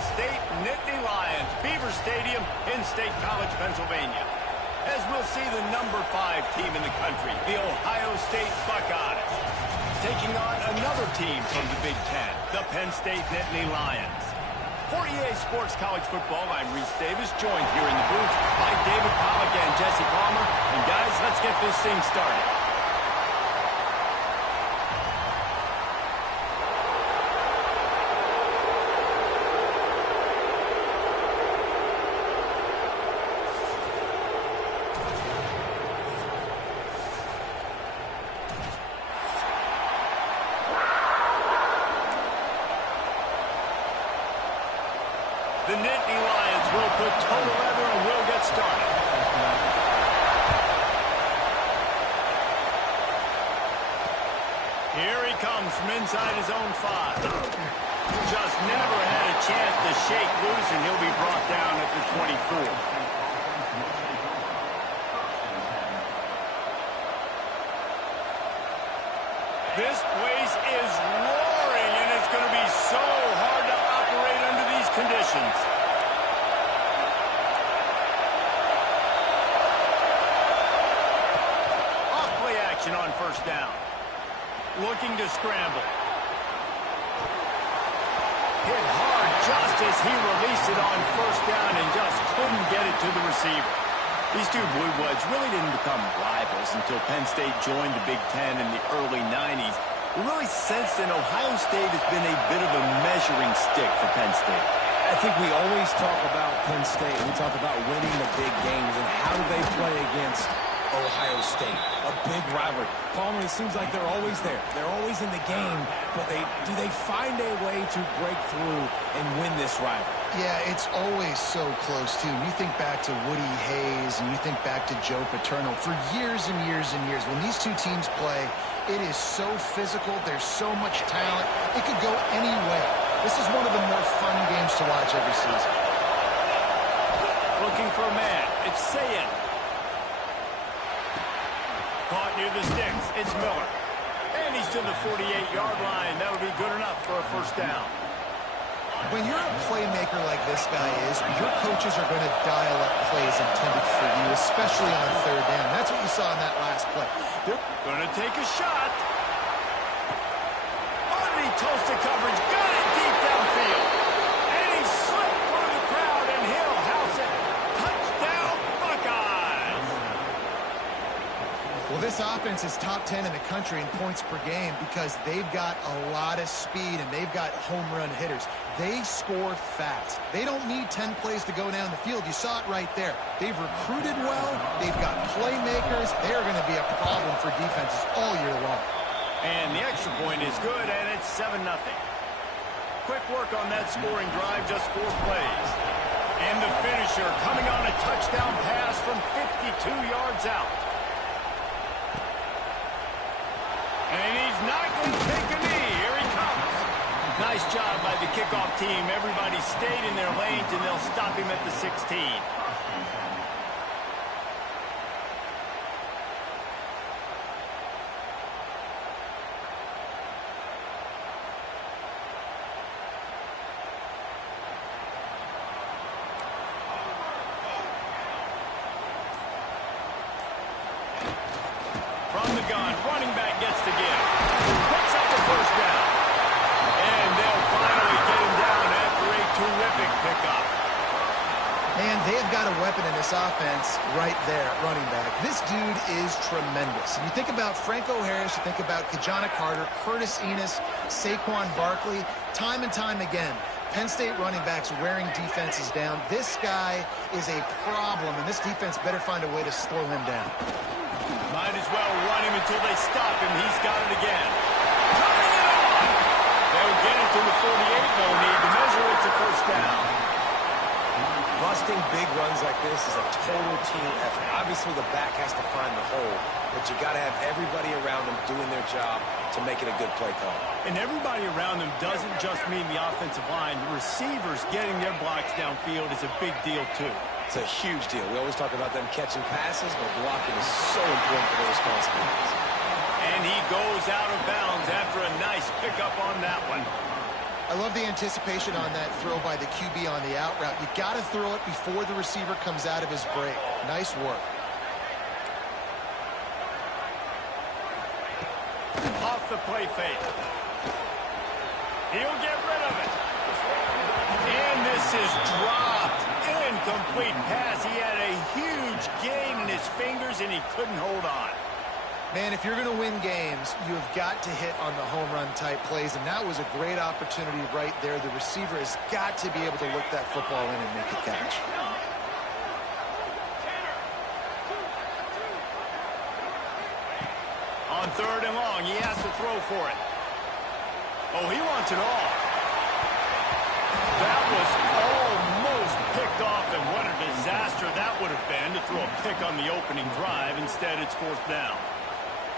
State Nittany Lions, Beaver Stadium in State College, Pennsylvania. As we'll see the number 5 team in the country, the Ohio State Buckeyes, taking on another team from the Big Ten, the Penn State Nittany Lions. For EA Sports College Football, I'm Reese Davis, joined here in the booth by David Pollack and Jesse Palmer. And guys, let's get this thing started. The Nittany Lions will put total leather and will get started. Here he comes from inside his own 5. Just never had a chance to shake loose, and he'll be brought down at the 24. This place is roaring, and it's going to be so hard to operate under these conditions. Off-play action on first down. Looking to scramble. Hit hard just as he released it on first down and just couldn't get it to the receiver. These two Blue Bloods really didn't become rivals until Penn State joined the Big Ten in the early 90s. We really sense that Ohio State has been a bit of a measuring stick for Penn State. I think we always talk about Penn State. We talk about winning the big games and how do they play against Ohio State, a big rivalry. Palmer, it seems like they're always there. They're always in the game, but do they find a way to break through and win this rivalry? Yeah, it's always so close, too. You think back to Woody Hayes and you think back to Joe Paterno. For years and years and years, when these two teams play, it is so physical. There's so much talent. It could go any way. This is one of the more fun games to watch every season. Looking for a man. It's Sayin. Caught near the sticks. It's Miller. And he's to the 48-yard line. That'll be good enough for a first down. When you're a playmaker like this guy is, your coaches are going to dial up plays intended for you, especially on third down. That's what you saw in that last play. They're going to take a shot. Underneath toasted coverage. Got it deep downfield. And he slipped through the crowd, and he'll house it. Touchdown, Buckeyes. Well, this offense is top 10 in the country in points per game because they've got a lot of speed and they've got home run hitters. They score fast. They don't need 10 plays to go down the field. You saw it right there. They've recruited well. They've got playmakers. They are going to be a problem for defenses all year long. And the extra point is good, and it's 7-0. Quick work on that scoring drive, just 4 plays. And the finisher coming on a touchdown pass from 52 yards out. And he's not going to take a knee. Here he comes. Nice job by the kickoff team. Everybody stayed in their lanes, and they'll stop him at the 16. From the gun, running back gets to give. Picks up the first down. And they'll finally get him down after a terrific pickup. And they've got a weapon in this offense right there, running back. This dude is tremendous. You think about Franco Harris, you think about Kajana Carter, Curtis Enos, Saquon Barkley, time and time again. Penn State running backs wearing defenses down. This guy is a problem, and this defense better find a way to slow him down. Might as well run him until they stop him. He's got it again. Coming it on! They'll get it to the 48. No need to measure it to first down. Busting big runs like this is a total team effort. Obviously, the back has to find the hole, but you got to have everybody around them doing their job to make it a good play call. And everybody around them doesn't just mean the offensive line. The receivers getting their blocks downfield is a big deal, too. It's a huge deal. We always talk about them catching passes, but blocking is so important for their responsibilities. And he goes out of bounds after a nice pickup on that one. I love the anticipation on that throw by the QB on the out route. You got to throw it before the receiver comes out of his break. Nice work. Off the play fake. He'll get rid of it. And this is dropped. Incomplete pass. He had a huge gain in his fingers, and he couldn't hold on. Man, if you're going to win games, you have got to hit on the home run type plays, and that was a great opportunity right there. The receiver has got to be able to look that football in and make the catch. On 3rd and long, he has to throw for it. Oh, he wants it all. That was almost picked off, and what a disaster that would have been to throw a pick on the opening drive. Instead, it's 4th down.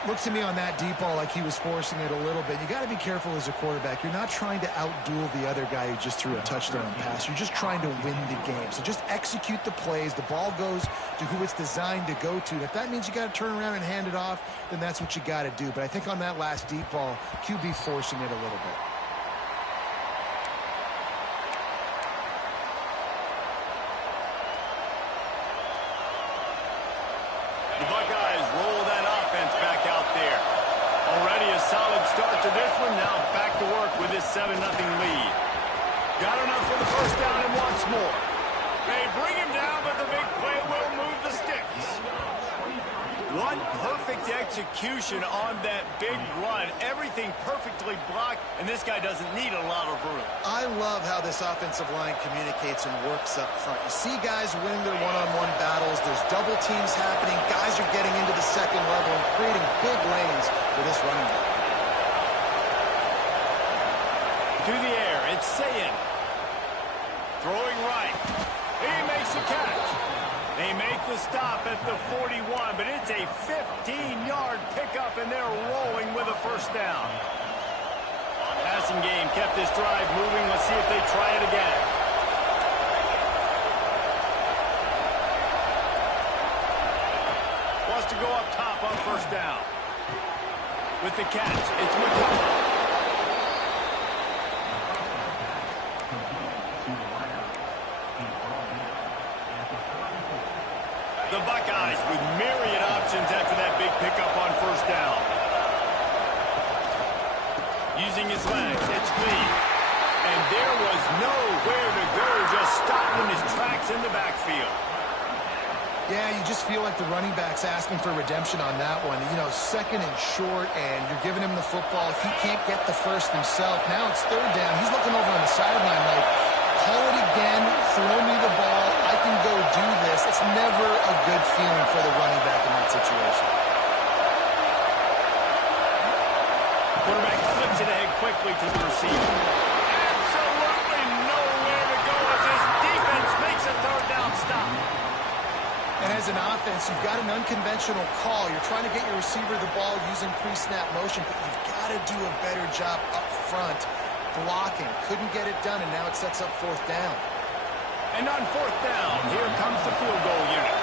Looks to me on that deep ball like he was forcing it a little bit. You got to be careful as a quarterback. You're not trying to outduel the other guy who just threw a touchdown pass. You're just trying to win the game. So just execute the plays. The ball goes to who it's designed to go to. And if that means you got to turn around and hand it off, then that's what you got to do. But I think on that last deep ball, QB forcing it a little bit. The Buckeyes roll that offense back out there. Already a solid start to this one. Now back to work with this 7-0 lead. Got enough for the 1st down and wants more. They bring him down, but the big play will move the sticks. What perfect execution on that big run. Everything perfectly blocked, and this guy doesn't need a lot of room. I love how this offensive line communicates and works up front. You see guys winning their one-on-one battles. There's double teams happening. Guys are getting into the second level and creating big lanes for this running back. To the air, it's Sayin. Throwing right. He makes the catch. They make the stop at the 41, but it's a 15-yard pickup, and they're rolling with a 1st down. Passing game kept this drive moving. Let's see if they try it again. Wants to go up top on 1st down. With the catch, it's McCullough. The Buckeyes with myriad options after that big pickup on 1st down. Using his legs, it's Lee. And there was nowhere to go, just stopped in his tracks in the backfield. Yeah, you just feel like the running back's asking for redemption on that one. You know, 2nd and short, and you're giving him the football. If he can't get the 1st himself, now it's 3rd down. He's looking over on the sideline like, call it again, throw me the ball, I can go do this. It's never a good feeling for the running back in that situation. Quarterback flips it ahead quickly to the receiver. Absolutely nowhere to go as his defense makes a 3rd down stop. And as an offense, you've got an unconventional call. You're trying to get your receiver the ball using pre-snap motion, but you've got to do a better job up front blocking. Couldn't get it done, and now it sets up 4th down. And on 4th down, here comes the field goal unit.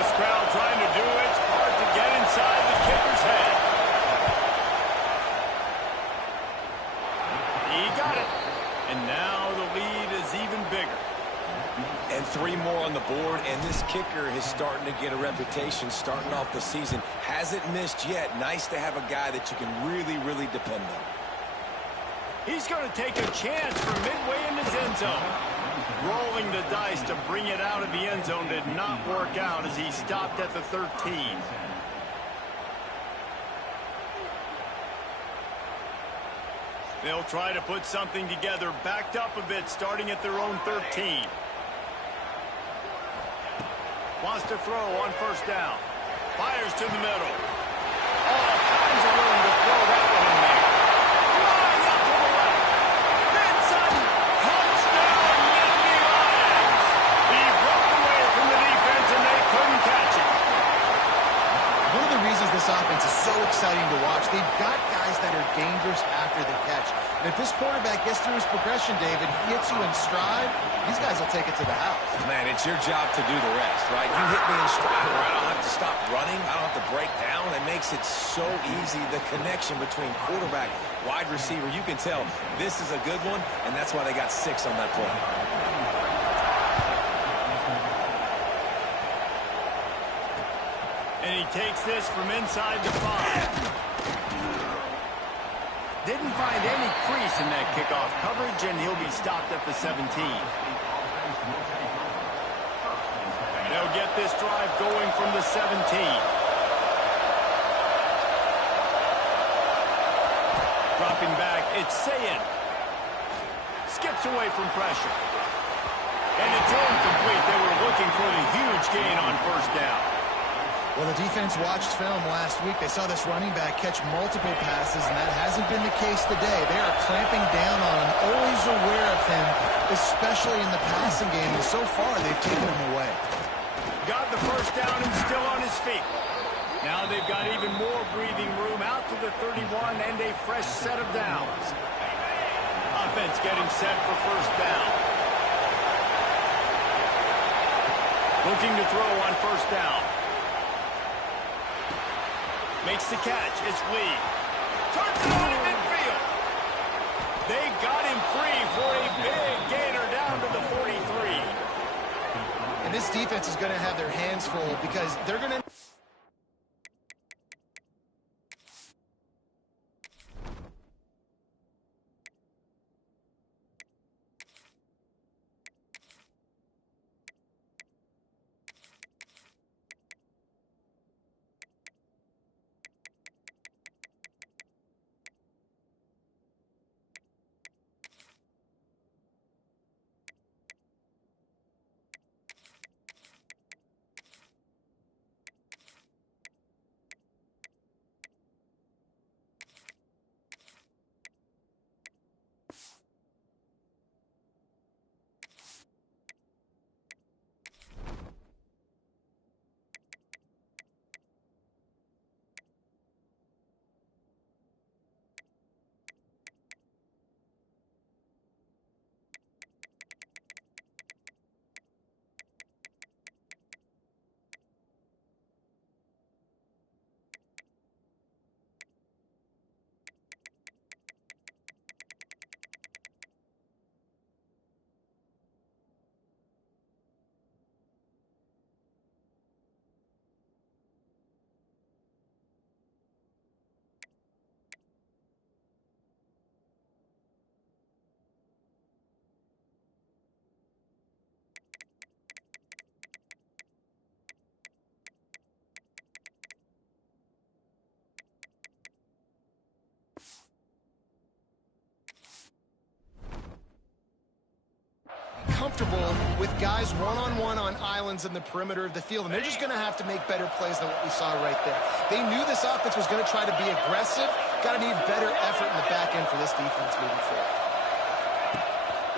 This crowd trying to do its part to get inside the kicker's head. He got it. And now the lead is even bigger. And 3 more on the board, and this kicker is starting to get a reputation starting off the season. Hasn't missed yet. Nice to have a guy that you can really, really depend on. He's going to take a chance from midway in his end zone. Rolling the dice to bring it out of the end zone did not work out as he stopped at the 13. They'll try to put something together, backed up a bit, starting at their own 13. Wants to throw on 1st down. Fires to the middle. All kinds of room to throw that one in there. Flying up to the left. Benson, touchdown, Nittany Lions. He broke away from the defense, and they couldn't catch it. One of the reasons this offense is so exciting to watch. They've got guys that are dangerous after the catch. And if this quarterback gets through his progression, David, he hits you in stride, these guys will take it to the house. Man, it's your job to do the rest, right? You hit me in stride where I don't have to stop running. I don't have to break down. It makes it so easy, the connection between quarterback, wide receiver. You can tell this is a good one, and that's why they got 6 on that play. And he takes this from inside the 5. Didn't find any crease in that kickoff coverage, and he'll be stopped at the 17. They'll get this drive going from the 17. Dropping back, it's Sayin. Skips away from pressure. And it's incomplete. They were looking for the huge gain on first down. Well, the defense watched film last week. They saw this running back catch multiple passes, and that hasn't been the case today. They are clamping down on him, always aware of him, especially in the passing game. And so far, they've taken him away. Got the first down and still on his feet. Now they've got even more breathing room out to the 31 and a fresh set of downs. Offense getting set for first down. Looking to throw on first down. Makes the catch. It's Lee. Turns it on in midfield. They got him free for a big gainer down to the 43. And this defense is going to have their hands full because they're going to... comfortable with guys one-on-one on islands in the perimeter of the field, and they're just going to have to make better plays than what we saw right there. They knew this offense was going to try to be aggressive. Got to need better effort in the back end for this defense moving forward.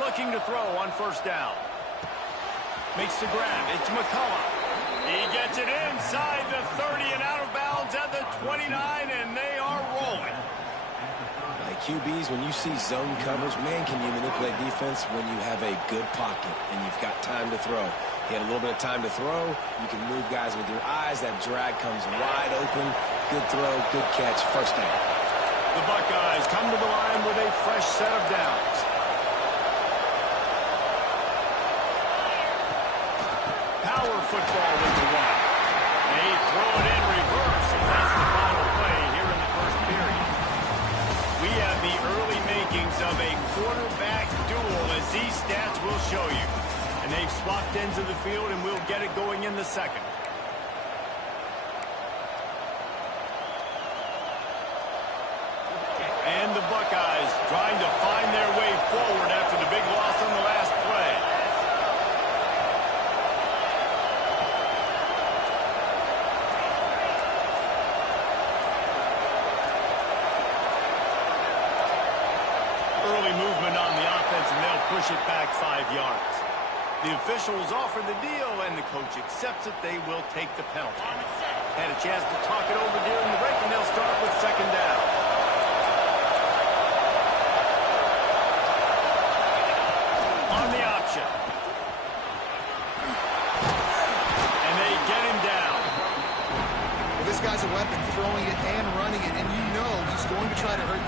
Looking to throw on first down. Makes the grab. It's McCullough. He gets it inside the 30 and out of bounds at the 29, and they are rolling. QBs, when you see zone coverage, man, can you manipulate defense when you have a good pocket and you've got time to throw. He had a little bit of time to throw. You can move guys with your eyes. That drag comes wide open. Good throw, good catch, first down. The Buckeyes come to the line with a fresh set of downs. Power football with the one. They throw it in reverse, and that's the final play here in the first period. We have the early makings of a quarterback duel, as these stats will show you. And they've swapped ends of the field, and we'll get it going in the second. And the Buckeyes trying to find their way forward after the big loss on the last play. Early movement on the offense, and they'll push it back 5 yards. The officials offer the deal, and the coach accepts it. They will take the penalty. Had a chance to talk it over during the break, and they'll start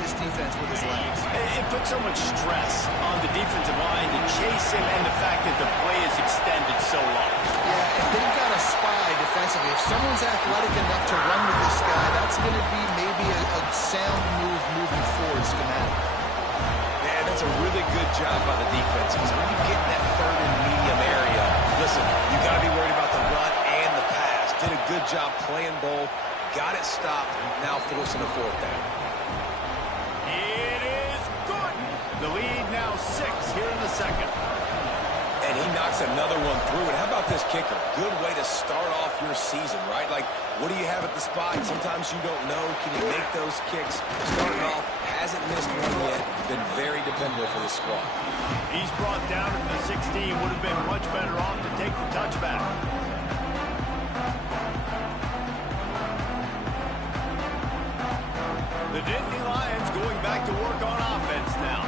this defense with his legs. It puts so much stress on the defensive line to chase him, and the fact that the play is extended so long. Yeah, if they've got a spy defensively, if someone's athletic enough to run with this guy, that's going to be maybe a sound move moving forward schematic. Man, that's a really good job by the defense, because when you get in that third and medium area, listen, you got to be worried about the run and the pass. Did a good job playing both, got it stopped, now forcing a fourth down. It is good. The lead now 6 here in the second. And he knocks another one through. And how about this kicker? Good way to start off your season, right? Like, what do you have at the spot? Sometimes you don't know. Can you make those kicks? Starting off, hasn't missed one yet. Been very dependable for the squad. He's brought down to the 16. Would have been much better off to take the touchback. The Nittany Lions going back to work on offense now.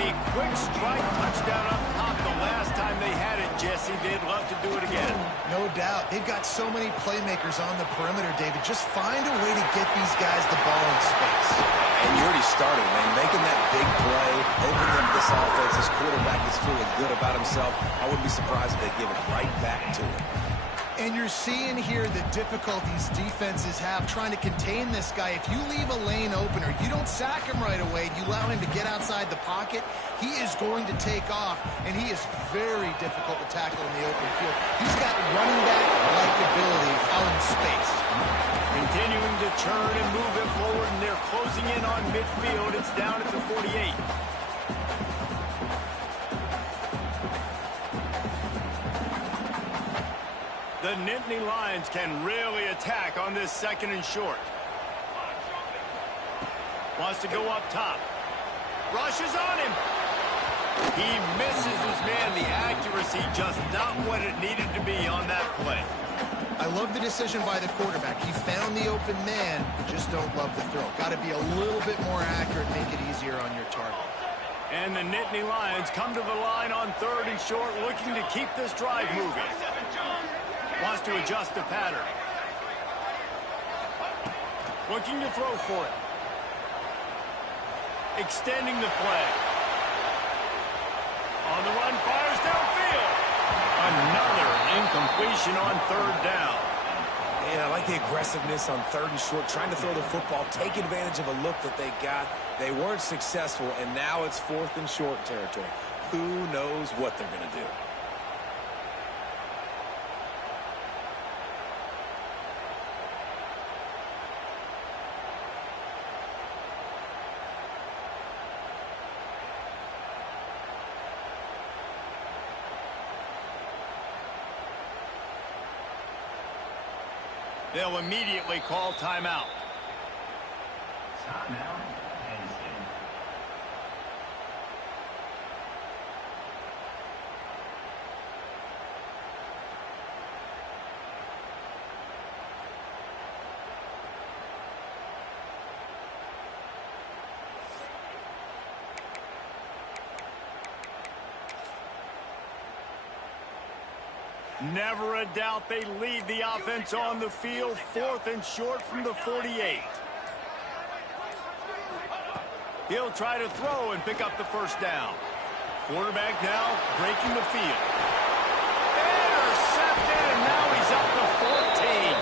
A quick strike touchdown up top the last time they had it, Jesse. They'd love to do it again. No doubt. They've got so many playmakers on the perimeter, David. Just find a way to get these guys the ball in space. And you already started, man. Making that big play, opening up this offense. This quarterback is feeling good about himself. I wouldn't be surprised if they give it right back to him. And you're seeing here the difficulties defenses have trying to contain this guy. If you leave a lane open or you don't sack him right away, you allow him to get outside the pocket, he is going to take off, and he is very difficult to tackle in the open field. He's got running back-like ability out in space. Continuing to turn and move it forward, and they're closing in on midfield. It's down at the 48. The Nittany Lions can really attack on this second and short. Wants to go up top. Rushes on him. He misses his man. The accuracy just not what it needed to be on that play. I love the decision by the quarterback. He found the open man, just don't love the throw. Got to be a little bit more accurate, make it easier on your target. And the Nittany Lions come to the line on third and short, looking to keep this drive moving. Wants to adjust the pattern. Looking to throw for it. Extending the play. On the run, fires downfield. Another incompletion on third down. Yeah, I like the aggressiveness on third and short, trying to throw the football, take advantage of a look that they got. They weren't successful, and now it's fourth and short territory. Who knows what they're going to do? They'll immediately call timeout. Timeout. Never a doubt they lead the offense on the field. Fourth and short from the 48. He'll try to throw and pick up the first down. Quarterback now breaking the field. Intercepted, and now he's up to 14.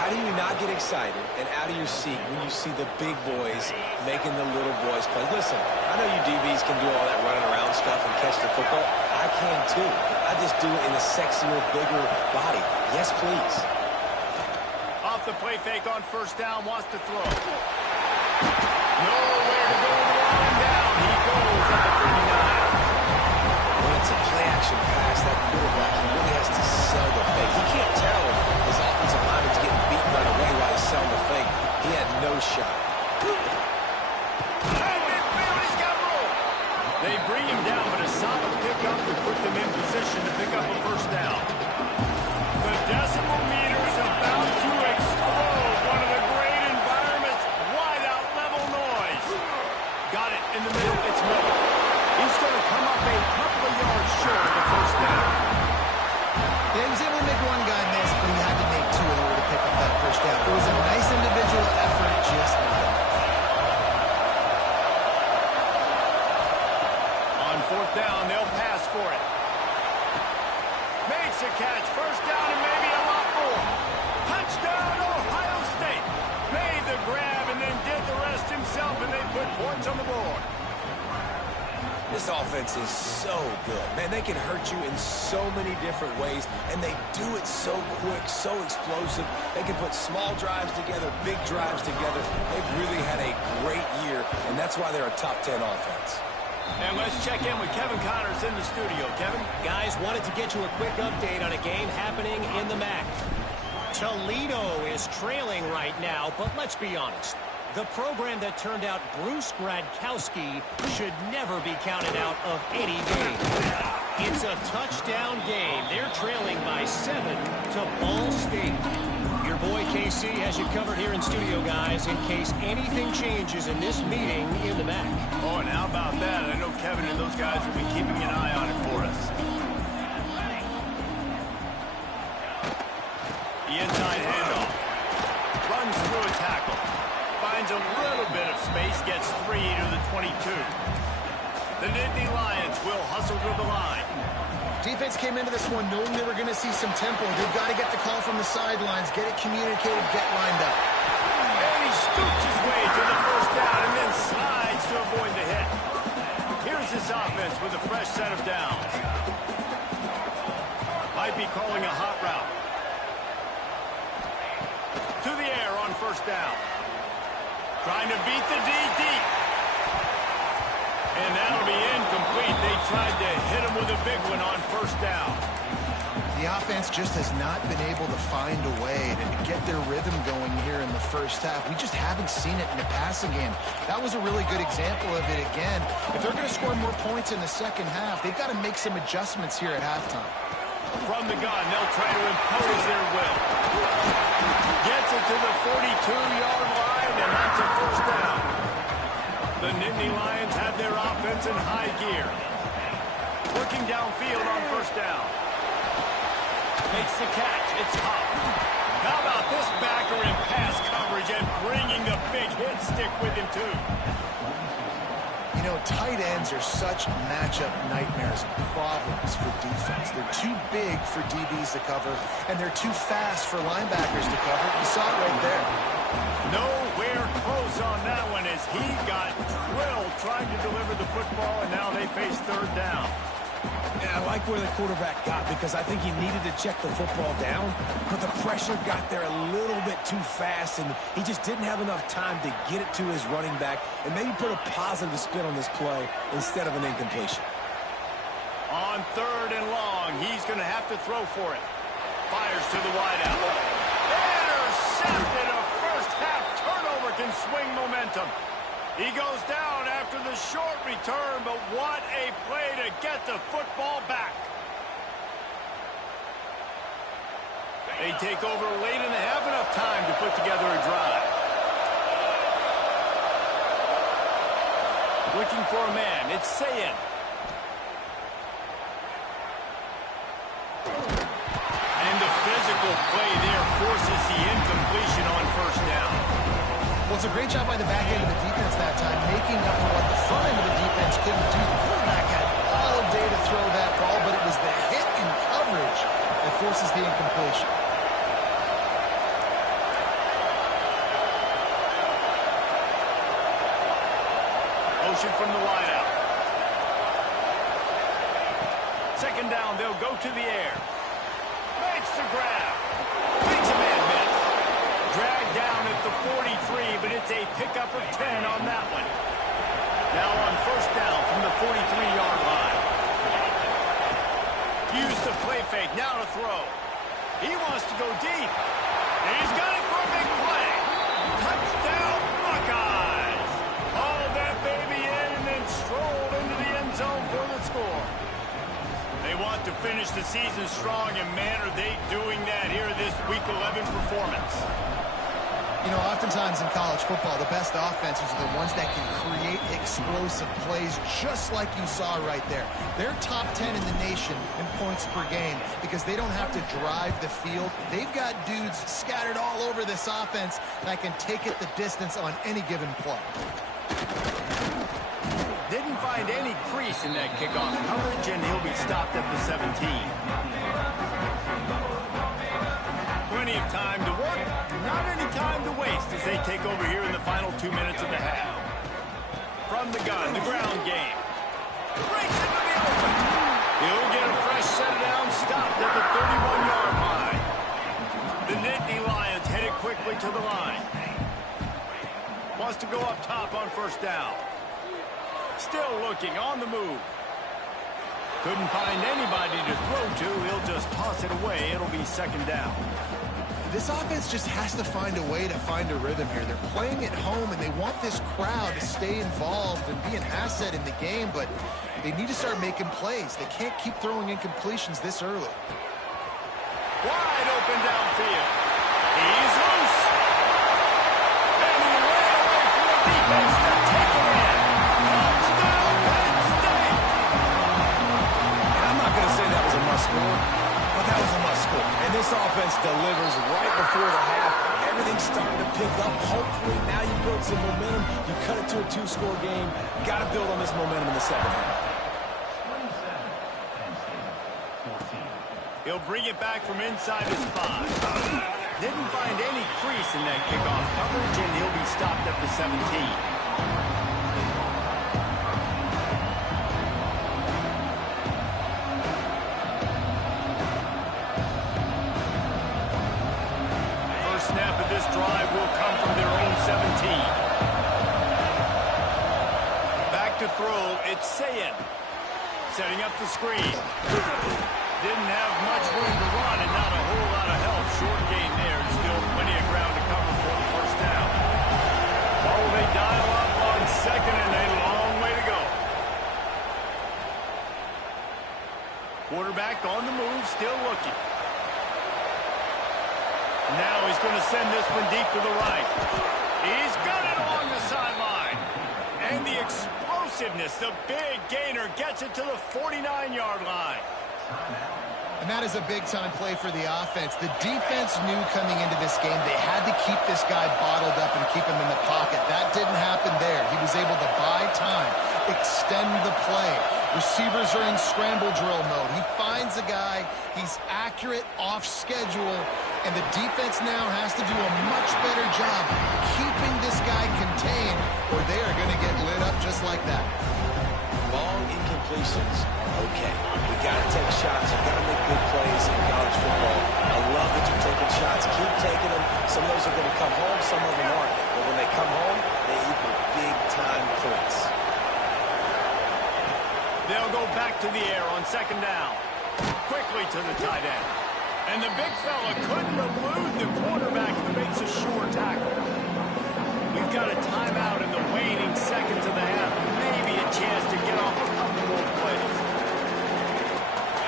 How do you not get excited and out of your seat when you see the big boys making the little boys play? Listen, I know you DBs can do all that running around stuff and catch the football. I can too. I just do it in a sexier, bigger body. Yes, please. Off the play fake on first down, wants to throw. Nowhere to go with the line down. He goes at the 39. When it's a play-action pass, that quarterback, he really has to sell the fake. He can't tell his offensive lineman's getting beaten right away while he's selling the fake. He had no shot. They bring him down, but a solid pickup to put them in position to pick up a first down. The decimal meter's about to explode. One of the great environments. Wide out level noise. Got it in the middle. It's Miller. He's going to come up a couple of yards short of the first down. Yeah, he was able to make one guy miss, but he had to make two in order to pick up that first down. It was a nice individual effort, just not enough. the grab and then did the rest himself, and they put points on the board. This offense is so good. Man, they can hurt you in so many different ways, and they do it so quick, so explosive. They can put small drives together, big drives together. They've really had a great year, and that's why they're a top 10 offense. And let's check in with Kevin Connors in the studio. Kevin? Guys, wanted to get you a quick update on a game happening in the MAC. Toledo is trailing right now, but let's be honest. The program that turned out Bruce Gradkowski should never be counted out of any game. It's a touchdown game. They're trailing by 7 to Ball State. Your boy KC has you covered here in studio, guys, in case anything changes in this meeting in the MAC. Oh, and how about that? I know Kevin and those guys will be keeping an eye on it for us. The inside handoff. Runs through a tackle. Finds a little bit of space, gets 3 to the 22. The Nittany Lions will hustle to the line. Defense came into this one knowing they were going to see some tempo. They've got to get the call from the sidelines, get it communicated, get lined up. And he scoops his way to the first down and then slides to avoid the hit. Here's this offense with a fresh set of downs. Might be calling a hot route. To the air on first down. Trying to beat the D deep. And that'll be incomplete. They tried to hit him with a big one on first down. The offense just has not been able to find a way to get their rhythm going here in the first half. We just haven't seen it in a passing game. That was a really good example of it again. If they're going to score more points in the second half, they've got to make some adjustments here at halftime. From the gun, they'll try to impose their will. Gets it to the 42-yard line, and that's a first down. The Nittany Lions have their offense in high gear. Working downfield on first down. Makes the catch. It's Hop. How about this backer in pass coverage and bringing the big hit stick with him, too? You know, tight ends are such matchup nightmares and problems for defense. They're too big for DBs to cover, and they're too fast for linebackers to cover. You saw it right there. Nowhere close on that one as he got drilled trying to deliver the football, and now they face third down. And I like where the quarterback got because I think he needed to check the football down, but the pressure got there a little bit too fast, and he just didn't have enough time to get it to his running back and maybe put a positive spin on this play instead of an incompletion. On third and long, he's going to have to throw for it. Fires to the wideout. Intercepted. A first-half turnover can swing momentum. He goes down after the short return, but what a play to get the football back. They take over late in the half, enough time to put together a drive. Looking for a man, it's Sayin. And the physical play there forces the incompletion on first down. Well, it's a great job by the back end of the defense that time, making up for what the front end of the defense couldn't do. The quarterback had all day to throw that ball, but it was the hit in coverage that forces the incompletion. Motion from the wideout. Second down, they'll go to the air. Makes the grab. Makes a man miss. Dragged down at the 43, but it's a pickup of 10 on that one. Now on first down from the 43-yard line. Use the play fake, now to throw. He wants to go deep. And he's got it for a big play. Touchdown, Buckeyes. Hauled that baby in and then strolled into the end zone for the score. They want to finish the season strong, and man, are they doing that here this Week 11 performance. You know, oftentimes in college football, the best offenses are the ones that can create explosive plays just like you saw right there. They're top 10 in the nation in points per game because they don't have to drive the field. They've got dudes scattered all over this offense that can take it the distance on any given play. Didn't find any crease in that kickoff coverage, and he'll be stopped at the 17. Plenty of time to work, not any time to waste as they take over here in the final 2 minutes of the half. From the gun, the ground game. Breaks into the open. He'll get a fresh set down, stopped at the 31-yard line. The Nittany Lions headed quickly to the line. Wants to go up top on first down. Still looking on the move. Couldn't find anybody to throw to. He'll just toss it away. It'll be second down. This offense just has to find a way to find a rhythm here. They're playing at home, and they want this crowd to stay involved and be an asset in the game, but they need to start making plays. They can't keep throwing incompletions this early. Wide open downfield. He's loose. And he ran away from the defense to take it in. Touchdown, Penn State. And I'm not going to say that was a must-score, but that was a must-score. And this offense delivers right before the half. Everything's starting to pick up. Hopefully now you build some momentum. You cut it to a 2-score game. Got to build on this momentum in the second half. He'll bring it back from inside his 5. Didn't find any crease in that kickoff coverage, and he'll be stopped at the 17. First snap of this drive will come from their own 17. Back to throw, it's Sayin. Setting up the screen. Didn't have much room to run and not a whole lot of help. Short gain there. Still plenty of ground to cover for the first down. Oh, they dial up on second and a long way to go. Quarterback on the move, still looking. Now he's going to send this one deep to the right. He's got it along the sideline. And the explosiveness, the big gainer, gets it to the 49-yard line. And that is a big-time play for the offense. The defense knew coming into this game they had to keep this guy bottled up and keep him in the pocket. That didn't happen there. He was able to buy time, extend the play. Receivers are in scramble drill mode. He finds a guy. He's accurate, off schedule, and the defense now has to do a much better job keeping this guy contained, or they are going to get lit up just like that. Long incompletions are okay. We got to take shots. You got to make good plays in college football. I love that you're taking shots. Keep taking them. Some of those are going to come home. Some of them aren't. But when they come home, they equal big-time points. They'll go back to the air on second down. Quickly to the tight end. And the big fella couldn't elude the quarterback who makes a sure tackle. We've got a timeout in the waning seconds of the half. Maybe a chance to get off a couple more plays.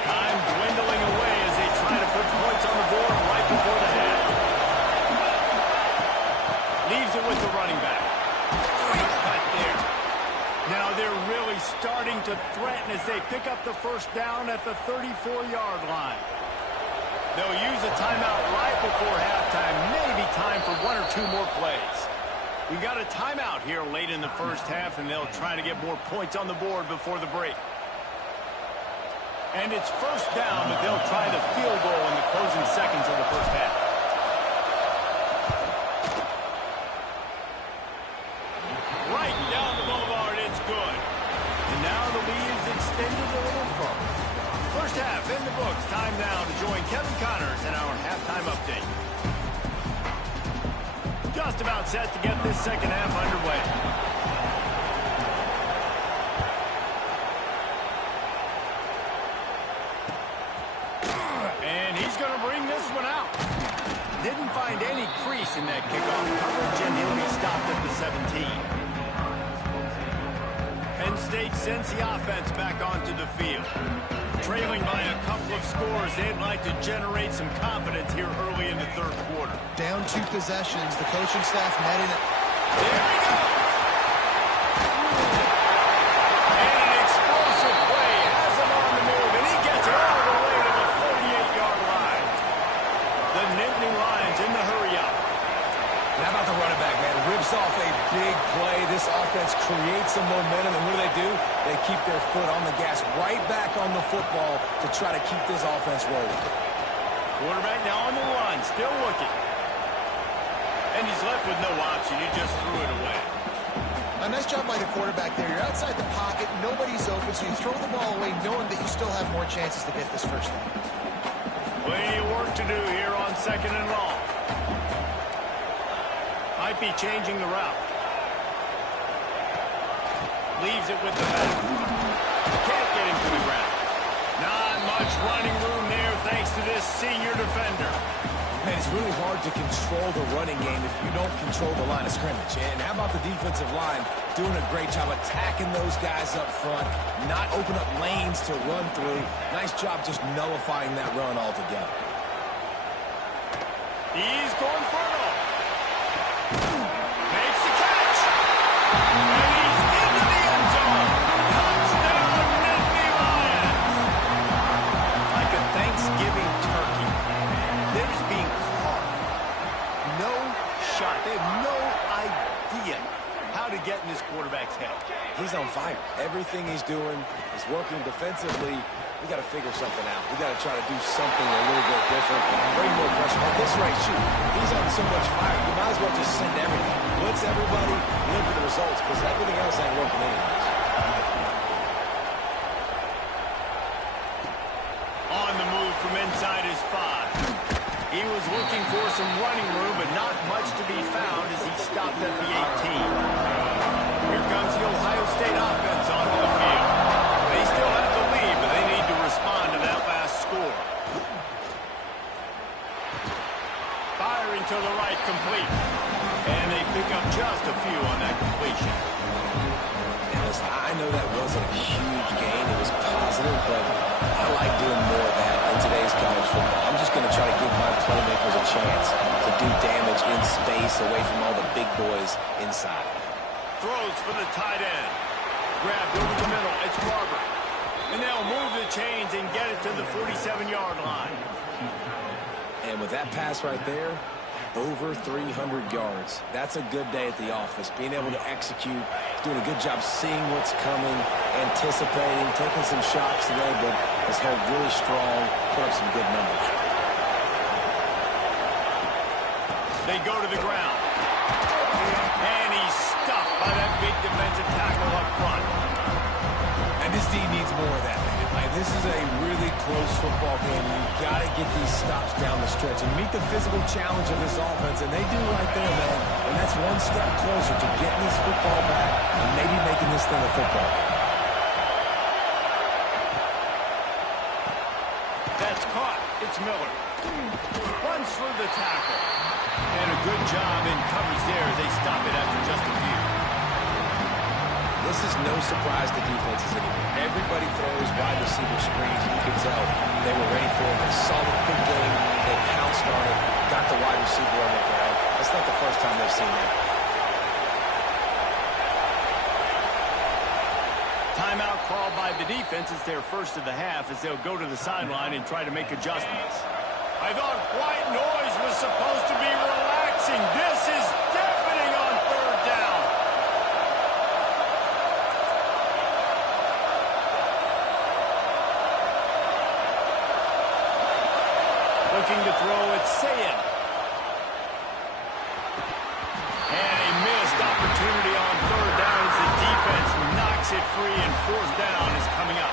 Time dwindling away as they try to put points on the board right before the half. Leaves it with the running back. Sweet cut there. Now they're really starting to threaten as they pick up the first down at the 34-yard line. They'll use a timeout right before halftime. Maybe time for one or two more plays. We got a timeout here late in the first half, and they'll try to get more points on the board before the break. And it's first down, but they'll try the field goal in the closing seconds of the first half. Right down the boulevard, it's good. And now the lead is extended a little further. First half in the books. Time now to join Kevin Connors in our halftime update. Just about set to get this second half underway. And he's going to bring this one out. Didn't find any crease in that kickoff coverage, and he'll be stopped at the 17. Penn State sends the offense back onto the field. Trailing by a couple of scores, they'd like to generate some confidence here early in the third quarter. Down 2 possessions, the coaching staff netting it. There he goes! And an explosive play has him on the move, and he gets it all the way to the 48-yard line. The Nittany Lions in the hurry-up. And how about the running back, man? Rips off a big play. This offense creates some momentum, and what do? They keep their foot on the gas right back on the football to try to keep this offense rolling. Quarterback now on the run, still looking. And he's left with no option. He just threw it away. A nice job by the quarterback there. You're outside the pocket. Nobody's open, so you throw the ball away knowing that you still have more chances to get this first down. Plenty of work to do here on 2nd and long. Might be changing the route. Leaves it with the back. Can't get him to the ground. Not much running room there thanks to this senior defender. Man, it's really hard to control the running game if you don't control the line of scrimmage. And how about the defensive line doing a great job attacking those guys up front, not open up lanes to run through. Nice job just nullifying that run altogether. He's going for it all. Makes the catch. And he's into the end zone. Touchdown, Nittany Lions. Like a Thanksgiving turkey. They're just being carved. No shot. They have no idea how to get in this quarterback's head. He's on fire. Everything he's doing is working defensively. We got to figure something out. We got to try to do something a little bit different. Bring more pressure. At this rate, shoot, he's on so much fire. You might as well just send everything. Blitz everybody, live for the results, because everything else ain't working anyways. On the move from inside his 5. He was looking for some running room, but not much to be found as he stopped at the 18. Here comes the Ohio State offense onto the field. They still have the lead, but they need to respond to that last score. Firing to the right, complete. And they pick up just a few on that completion. And listen, I know that wasn't a huge gain. It was positive, but I like doing more of that in today's college football. I'm just going to try to give my playmakers a chance to do damage in space away from all the big boys inside. Throws for the tight end. Grabbed over the middle. It's Barber. And they'll move the chains and get it to the 47-yard line. And with that pass right there, over 300 yards. That's a good day at the office. Being able to execute, doing a good job seeing what's coming, anticipating, taking some shots today, but has held really strong, put up some good numbers. They go to the ground. And he's stuffed by that big defensive tackle up front. And this team needs more of that, man. Like, this is a really close football game. You've got to get these stops down the stretch and meet the physical challenge of this offense, and they do right there, man. And that's one step closer to getting this football back and maybe making this thing a football game. That's caught. It's Miller. Runs through the tackle. And a good job in coverage there as they stop it after just a few. This is no surprise to defenses anymore. Everybody throws wide receiver screens. You can tell they were ready for it. They saw the quick game. They pounced on it. Got the wide receiver on the ground. That's not the first time they've seen that. Timeout called by the defense. It's their first of the half as they'll go to the sideline and try to make adjustments. I thought white noise was supposed to be relaxing. This is deafening on 3rd down. Looking to throw, it's Sayin. And a missed opportunity on 3rd down as the defense knocks it free, and 4th down is coming up.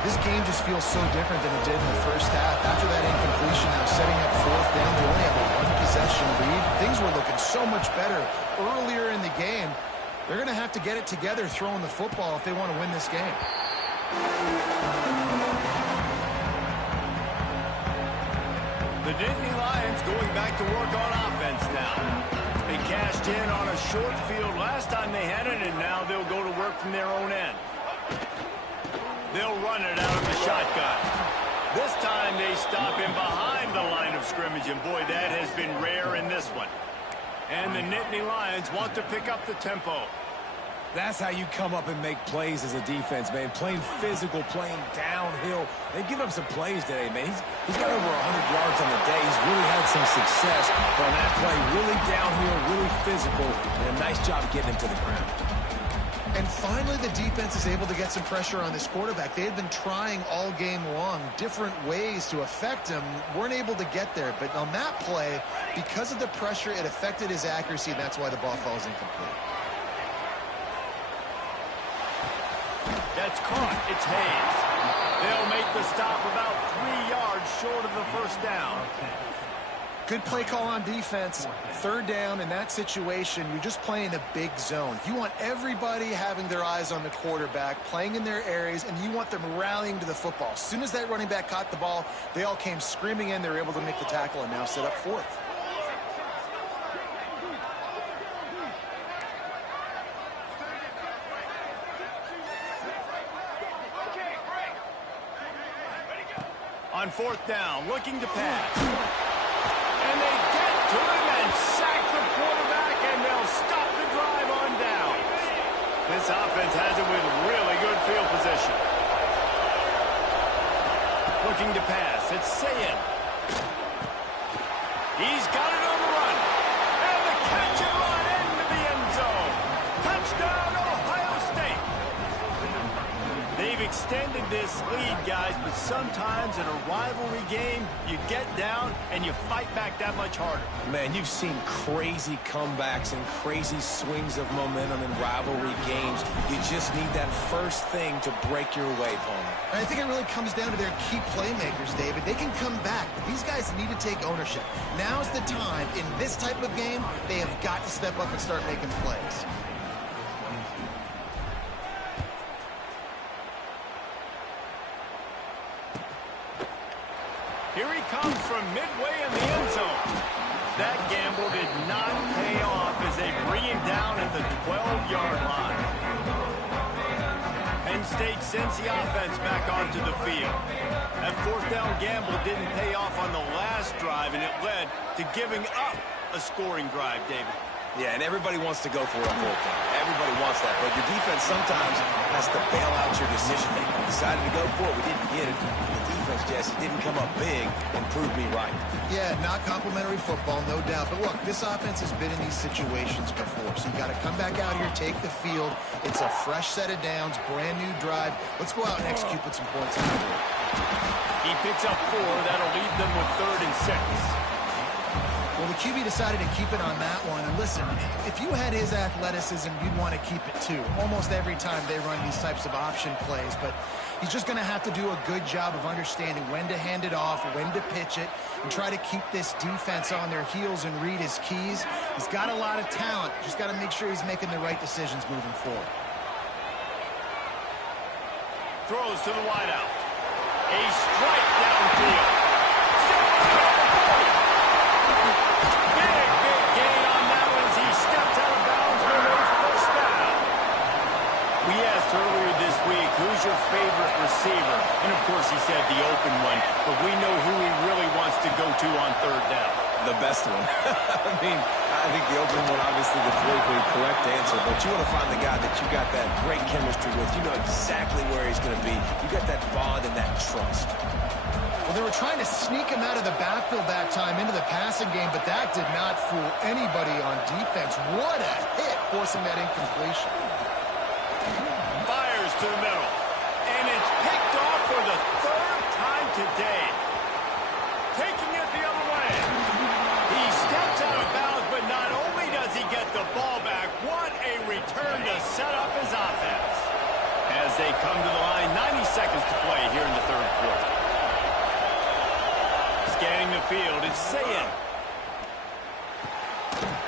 This game just feels so different than it did in the first half. After that incompletion, now setting up 4th down, they only have a 1-possession lead. Things were looking so much better earlier in the game. They're going to have to get it together throwing the football if they want to win this game. The Nittany Lions going back to work on offense now. They cashed in on a short field last time they had it, and now they'll go to work from their own end. They'll run it out of the shotgun. This time they stop him behind the line of scrimmage, and boy, that has been rare in this one. And the Nittany Lions want to pick up the tempo. That's how you come up and make plays as a defense, man. Playing physical, playing downhill. They've given up some plays today, man. He's got over 100 yards on the day. He's really had some success. But on that play, really downhill, really physical, and a nice job getting him to the ground. And finally, the defense is able to get some pressure on this quarterback. They had been trying all game long different ways to affect him. Weren't able to get there. But on that play, because of the pressure, it affected his accuracy, and that's why the ball falls incomplete. That's caught. It's Hayes. They'll make the stop about 3 yards short of the first down. Good play call on defense. Third down in that situation, you're just playing a big zone. You want everybody having their eyes on the quarterback, playing in their areas, and you want them rallying to the football. As soon as that running back caught the ball, they all came screaming in. They were able to make the tackle and now set up fourth. On fourth down, looking to pass. And they get to him and sack the quarterback, and they'll stop the drive on down. This offense has it with really good field position. Looking to pass. It's Sayin. He's got it on the run. And the catch and run into the end zone. Touchdown, Ohio State. They've extended this lead, guys, but sometimes in a rivalry game, you get down and you fight back that much harder. Man, you've seen crazy comebacks and crazy swings of momentum in rivalry games. You just need that first thing to break your way, Palmer. And I think it really comes down to their key playmakers, David. They can come back, but these guys need to take ownership. Now's the time. In this type of game, they have got to step up and start making plays. Here he comes from midway in the end zone. That gamble did not pay off as they bring him down at the 12-yard line. Penn State sends the offense back onto the field. That fourth down gamble didn't pay off on the last drive, and it led to giving up a scoring drive, David. Yeah, and everybody wants to go for it on fourth down. Everybody wants that, but your defense sometimes has to bail out your decision-making. We decided to go for it. We didn't get it. The defense, Jesse, didn't come up big and prove me right. Yeah, not complimentary football, no doubt. But look, this offense has been in these situations before, so you got to come back out here, take the field. It's a fresh set of downs, brand new drive. Let's go out and execute with some points on the board. He picks up 4. That'll leave them with 3rd and 6. Well, the QB decided to keep it on that one. And listen, if you had his athleticism, you'd want to keep it too. Almost every time they run these types of option plays. But he's just going to have to do a good job of understanding when to hand it off, when to pitch it, and try to keep this defense on their heels and read his keys. He's got a lot of talent. Just got to make sure he's making the right decisions moving forward. Throws to the wideout. A strike downfield. Earlier this week, who's your favorite receiver? And of course he said the open one, but we know who he really wants to go to on 3rd down. The best one. I think the open one, obviously the politically correct answer, but you want to find the guy that you got that great chemistry with. You know exactly where he's going to be. You got that bond and that trust. Well, they were trying to sneak him out of the backfield that time into the passing game, but that did not fool anybody on defense. What a hit, forcing that incompletion. Fires to the middle. And it's picked off for the 3rd time today. Taking it the other way. He steps out of bounds, but not only does he get the ball back, what a return to set up his offense. As they come to the line, 90 seconds to play here in the 3rd quarter. Scanning the field, it's Sayin.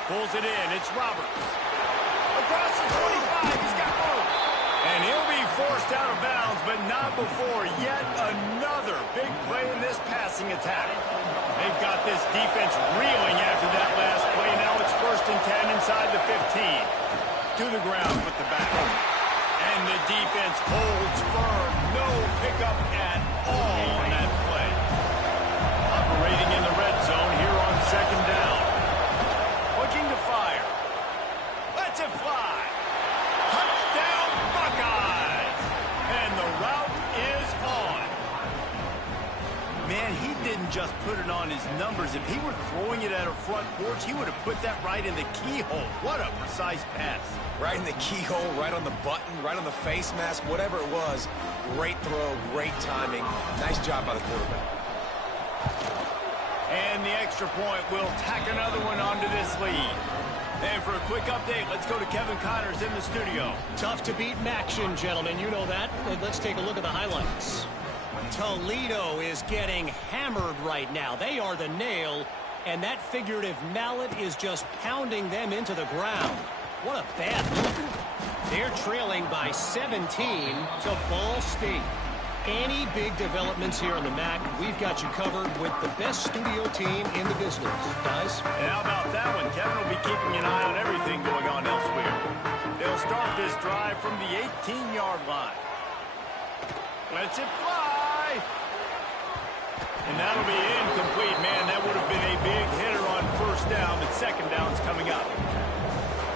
Pulls it in, it's Roberts. Across the 25, he's got room. And he'll be forced out of bounds, but not before yet another big play in this passing attack. They've got this defense reeling after that last play. Now it's 1st and 10 inside the 15. To the ground with the back. And the defense holds firm. No pickup at all on that play. Operating in the red zone here on 2nd down. Looking to fire. Lets it fly. Touchdown, Buckeyes. And the route is on. Man, he didn't just put it on his numbers. If he were throwing it at a front porch, he would have put that right in the keyhole. What a precise pass. Right in the keyhole, right on the button, right on the face mask, whatever it was. Great throw, great timing. Nice job by the quarterback. And the extra point will tack another one onto this lead. And for a quick update, let's go to Kevin Connors in the studio. Tough to beat Maction, gentlemen. You know that. Let's take a look at the highlights. Toledo is getting hammered right now. They are the nail, and that figurative mallet is just pounding them into the ground. What a bad look. They're trailing by 17 to Ball State. Any big developments here on the MAC, we've got you covered with the best studio team in the business. Guys? And how about that one? Kevin will be keeping an eye on everything going on elsewhere. They'll start this drive from the 18-yard line. Lets it fly. And that'll be incomplete, man. That would have been a big hitter on first down, but second down's coming up.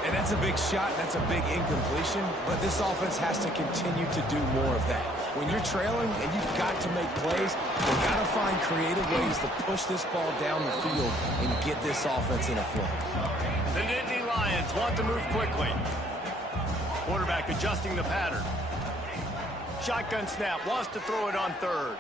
And that's a big shot, and that's a big incompletion, but this offense has to continue to do more of that. When you're trailing and you've got to make plays, you've got to find creative ways to push this ball down the field and get this offense in a flow. The Nittany Lions want to move quickly. Quarterback adjusting the pattern. Shotgun snap, wants to throw it on third.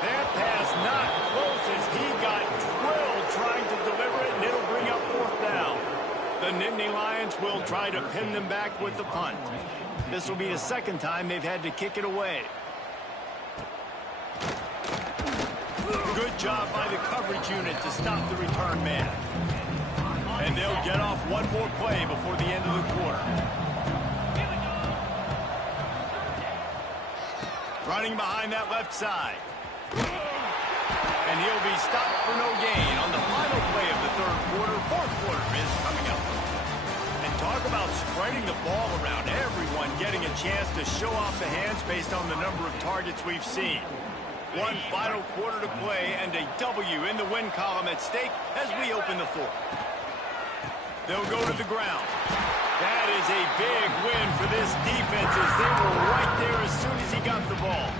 That pass not close as he got drilled trying to deliver it, and it'll bring up fourth down. The Nittany Lions will try to pin them back with the punt. This will be the second time they've had to kick it away. Good job by the coverage unit to stop the return man. And they'll get off one more play before the end of the quarter. Running behind that left side. And he'll be stopped for no gain on the final play of the third quarter. Fourth quarter is coming up. And talk about spreading the ball around. Everyone getting a chance to show off the hands based on the number of targets we've seen. One final quarter to play and a W in the win column at stake as we open the fourth. They'll go to the ground. That is a big win for this defense as they were right there as soon as he got the ball.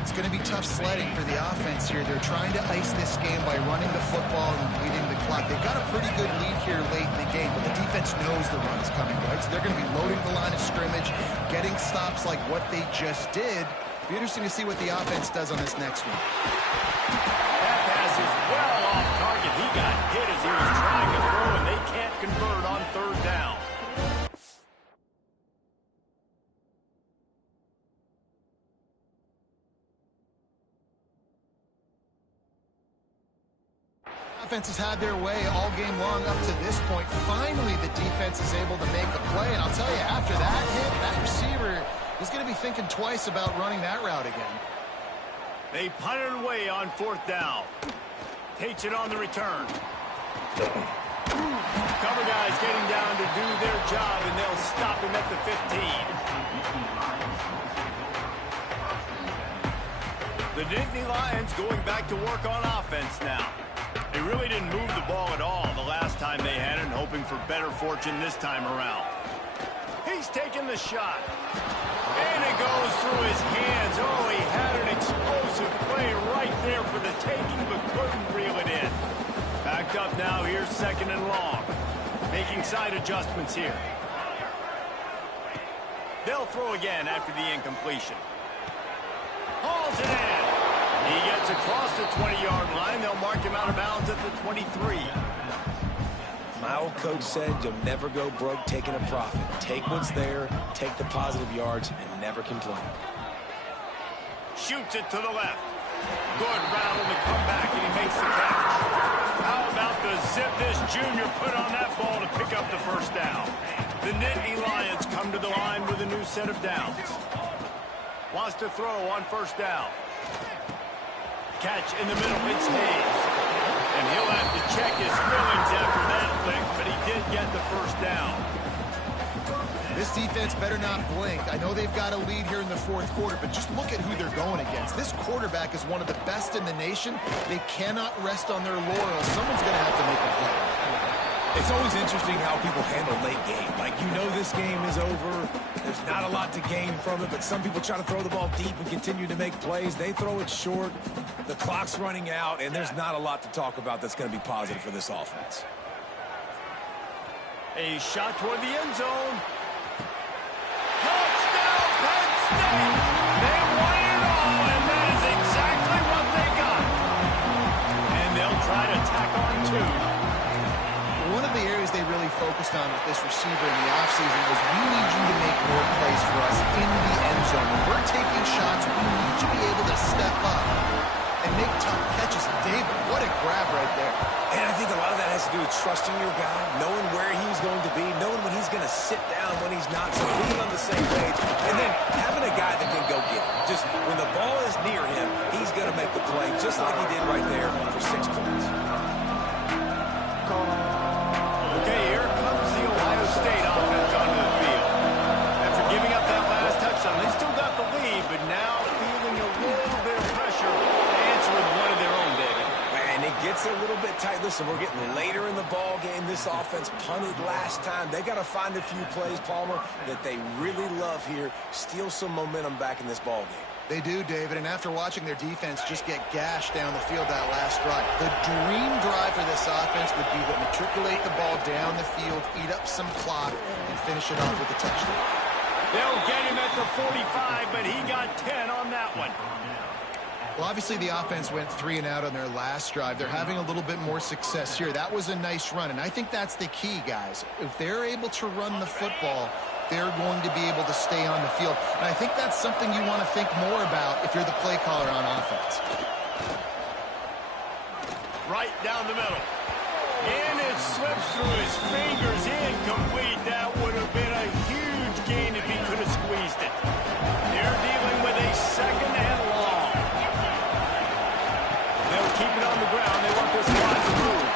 It's going to be tough sledding for the offense here. They're trying to ice this game by running the football and leading the clock. They've got a pretty good lead here late in the game, but the defense knows the run is coming, right? So they're going to be loading the line of scrimmage, getting stops like what they just did. Be interesting to see what the offense does on this next one. That pass is well off target. He got hit as he was trying to throw, and they can't convert on third down. Offense has had their way all game long up to this point. Finally, the defense is able to make a play, and I'll tell you, after that hit, that receiver is going to be thinking twice about running that route again. They punted away on fourth down. Takes it on the return. Cover guys getting down to do their job, and they'll stop him at the 15. The Nittany Lions going back to work on offense now. They really didn't move the ball at all the last time they had it, and hoping for better fortune this time around. He's taking the shot. And it goes through his hands. Oh, he had an explosive play right there for the taking, but couldn't reel it in. Backed up now, here's second and long. Making side adjustments here. They'll throw again after the incompletion. Hauls it in. He gets across the 20-yard line. They'll mark him out of bounds at the 23. My old coach said you'll never go broke taking a profit. Take what's there, take the positive yards, and never complain. Shoots it to the left. Good route on the comeback, and he makes the catch. How about the zip this junior put on that ball to pick up the first down? The Nittany Lions come to the line with a new set of downs. Wants to throw on first down. Catch in the middle, it's Hayes. And he'll have to check his feelings after that lick, but he did get the first down. This defense better not blink. I know they've got a lead here in the fourth quarter, but just look at who they're going against. This quarterback is one of the best in the nation. They cannot rest on their laurels. Someone's going to have to make a play. It's always interesting how people handle late game. Like, you know this game is over. There's not a lot to gain from it, but some people try to throw the ball deep and continue to make plays. They throw it short. The clock's running out, and there's not a lot to talk about that's going to be positive for this offense. A shot toward the end zone. Touchdown, Penn State! They won it all, and that is exactly what they got. And they'll try to tack on two. One of the areas they really focused on with this receiver in the offseason was, we need you to make more plays for us in the end zone. When we're taking shots, we need you to be able to step up and make tough catches. David, what a grab right there. And I think a lot of that has to do with trusting your guy, knowing where he's going to be, knowing when he's going to sit down, when he's not, so being on the same page, and then having a guy that can go get it. Just when the ball is near him, he's going to make the play, just like he did right there for 6 points. Okay, here comes the Ohio State offense onto the field. After giving up that last touchdown, they still got the lead, but now feeling a little bit of pressure to answer with one of their own, David. And it gets a little bit tight. Listen, we're getting later in the ball game. This offense punted last time. They got to find a few plays, Palmer, that they really love here. Steal some momentum back in this ball game. They do, David, and after watching their defense just get gashed down the field that last drive, the dream drive for this offense would be to matriculate the ball down the field, eat up some clock, and finish it off with a touchdown. They'll get him at the 45, but he got 10 on that one. Well, obviously the offense went 3 and out on their last drive. They're having a little bit more success here. That was a nice run, and I think that's the key, guys. If they're able to run the football, they're going to be able to stay on the field. And I think that's something you want to think more about if you're the play caller on offense. Right down the middle. And it slips through his fingers. Incomplete. That would have been a huge gain if he could have squeezed it. They're dealing with a second and long. They'll keep it on the ground. They want this clock to move.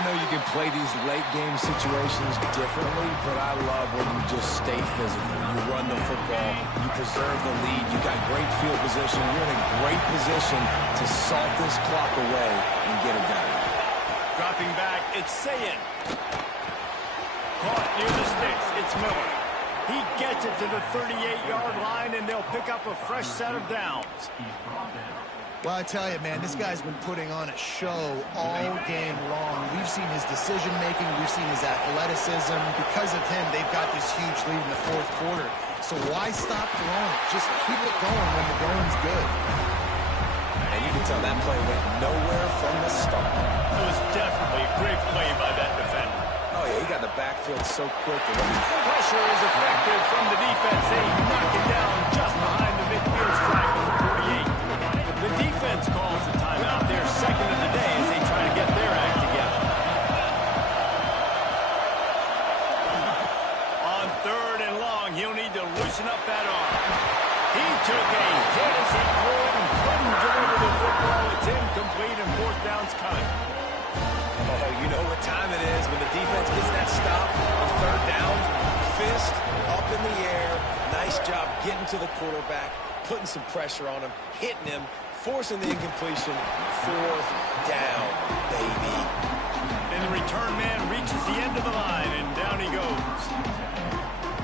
I know you can play these late game situations differently, but I love when you just stay physical. You run the football, you preserve the lead, you got great field position, you're in a great position to salt this clock away and get it done. Dropping back, it's Sayin. Caught near the sticks, it's Miller. He gets it to the 38-yard line, and they'll pick up a fresh set of downs. Well, I tell you, man, this guy's been putting on a show all game long. We've seen his decision-making. We've seen his athleticism. Because of him, they've got this huge lead in the fourth quarter. So why stop throwing? Just keep it going when the going's good. And you can tell that play went nowhere from the start. It was definitely a great play by that defender. Oh, yeah, he got the backfield so quick. Pressure is effective from the defense. They knock it down just behind the midfield stripe of the 48. The defense calls the timeout. They're second of the day as they try to get their act together. On 3rd and long, he'll need to loosen up that arm. He took a hit as he threw it and couldn't deliver the football. It's incomplete and 4th down's coming. Oh, you know what time it is when the defense gets that stop on 3rd down. Fist up in the air. Nice job getting to the quarterback, putting some pressure on him, hitting him, forcing the incompletion. 4th down, baby. And the return man reaches the end of the line, and down he goes.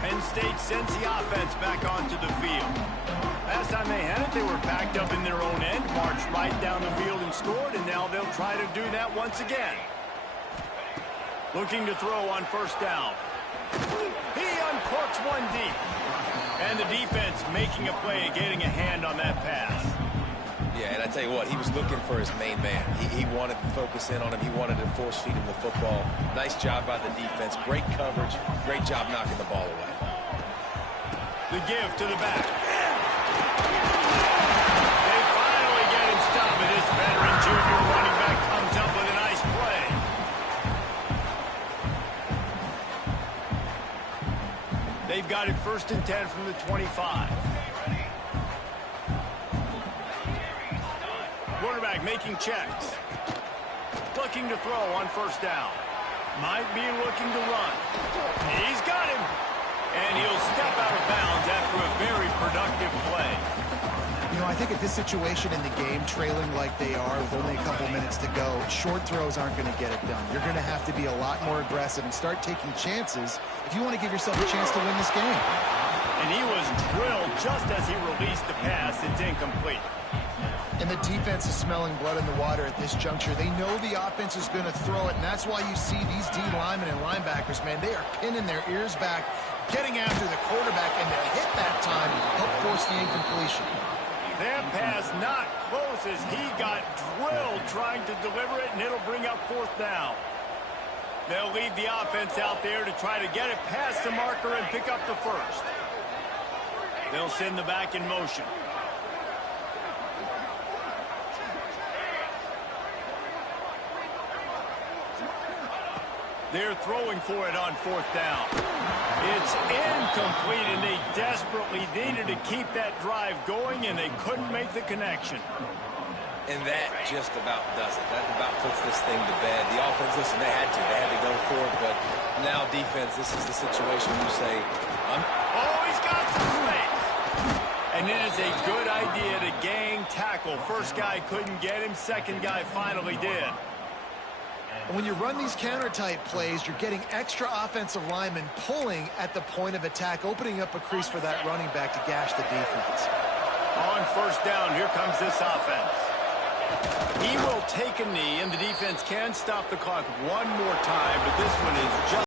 Penn State sends the offense back onto the field. Last time they had it, they were backed up in their own end, marched right down the field and scored, and now they'll try to do that once again. Looking to throw on 1st down. He uncorks one deep. And the defense making a play, getting a hand on that pass. Yeah, and I tell you what, he was looking for his main man. He wanted to focus in on him. He wanted to force feed him the football. Nice job by the defense. Great coverage. Great job knocking the ball away. The give to the back. They finally get him stopped, and this veteran junior running back comes up with a nice play. They've got it 1st and 10 from the 25. Quarterback making checks. Looking to throw on 1st down. Might be looking to run. He's got him. And he'll step out of bounds after a very productive play. You know, I think at this situation in the game, trailing like they are with only a couple minutes to go, short throws aren't going to get it done. You're going to have to be a lot more aggressive and start taking chances if you want to give yourself a chance to win this game. And he was drilled just as he released the pass. It's incomplete. And the defense is smelling blood in the water at this juncture. They know the offense is going to throw it, and that's why you see these D linemen and linebackers, man, they are pinning their ears back, getting after the quarterback, and the hit that time helped force the incompletion. That pass not close as he got drilled trying to deliver it, and it'll bring up fourth down. They'll leave the offense out there to try to get it past the marker and pick up the first. They'll send the back in motion. They're throwing for it on fourth down. It's incomplete, and they desperately needed to keep that drive going, and they couldn't make the connection. And that just about does it. That about puts this thing to bed. The offense, listen, they had to go for it, but now defense, this is the situation you say, Oh, he's got some space. And it is a good idea to gang tackle. First guy couldn't get him. Second guy finally did. When you run these counter-type plays, you're getting extra offensive linemen pulling at the point of attack, opening up a crease for that running back to gash the defense. On first down, here comes this offense. He will take a knee, and the defense can stop the clock one more time, but this one is just